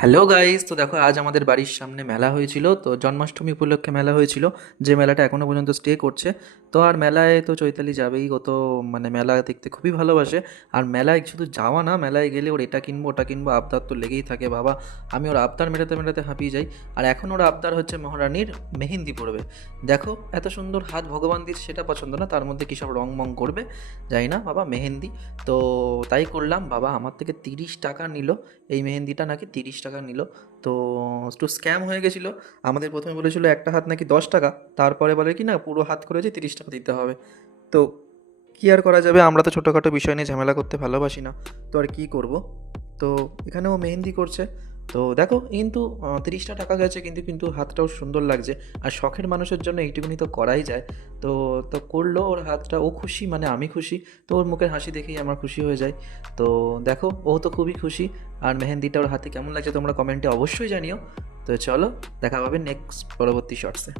Hello guys, তো দেখো আজ আমাদের বাড়ির সামনে মেলা হয়েছিল। তো জন্মাষ্টমী উপলক্ষে মেলা হয়েছিল, যে মেলাটা এখনো পর্যন্ত স্টে করছে। তো আর মেলায় তো চৈতালি যাবেই, ও তো মানে মেলা দেখতে খুবই ভালোবাসে। আর মেলায় শুধু যাওয়া না, মেলায় গেলে ওর এটা কিনবো ওটা কিনবো আবদার তো লেগেই থাকে বাবা। আমি ওর আবদার মেটাতে মেটাতে হাঁপিয়ে যাই। আর এখন ওর আবদার হচ্ছে মহারানীর মেহেন্দি পড়বে। দেখো এত সুন্দর হাত ভগবান দির, সেটা পছন্দ না, তার মধ্যে কী সব রং মং করবে যাই না বাবা, মেহেন্দি। তো তাই করলাম বাবা, আমার থেকে 30 টাকা নিল। এই মেহেন্দিটা নাকি 30 টাকা নিল। তো একটু স্ক্যাম হয়ে গেছিলো। আমাদের প্রথমে বলেছিল একটা হাত নাকি 10 টাকা, তারপরে বলে কি না পুরো হাত করেছে 30 টাকা দিতে হবে। তো কী আর করা যাবে, আমরা তো ছোটোখাটো বিষয় নিয়ে ঝামেলা করতে ভালোবাসি না। তো আর কী করব। তো এখানেও মেহেন্দি করছে। তো দেখো কিন্তু 30টা টাকা গেছে, কিন্তু কিন্তু হাতটাও সুন্দর লাগছে। আর শখের মানুষের জন্য এইটুকুনি তো করাই যায়। তো তো করলো, ওর হাতটা ও খুশি মানে আমি খুশি। তো ওর মুখের হাসি দেখেই আমার খুশি হয়ে যায়। তো দেখো ও তো খুবই খুশি। আর মেহেন্দিটা ওর হাতে কেমন লাগছে তোমরা কমেন্টে অবশ্যই জানিও। তো চলো, দেখা হবে নেক্সট পরবর্তী শর্টসে।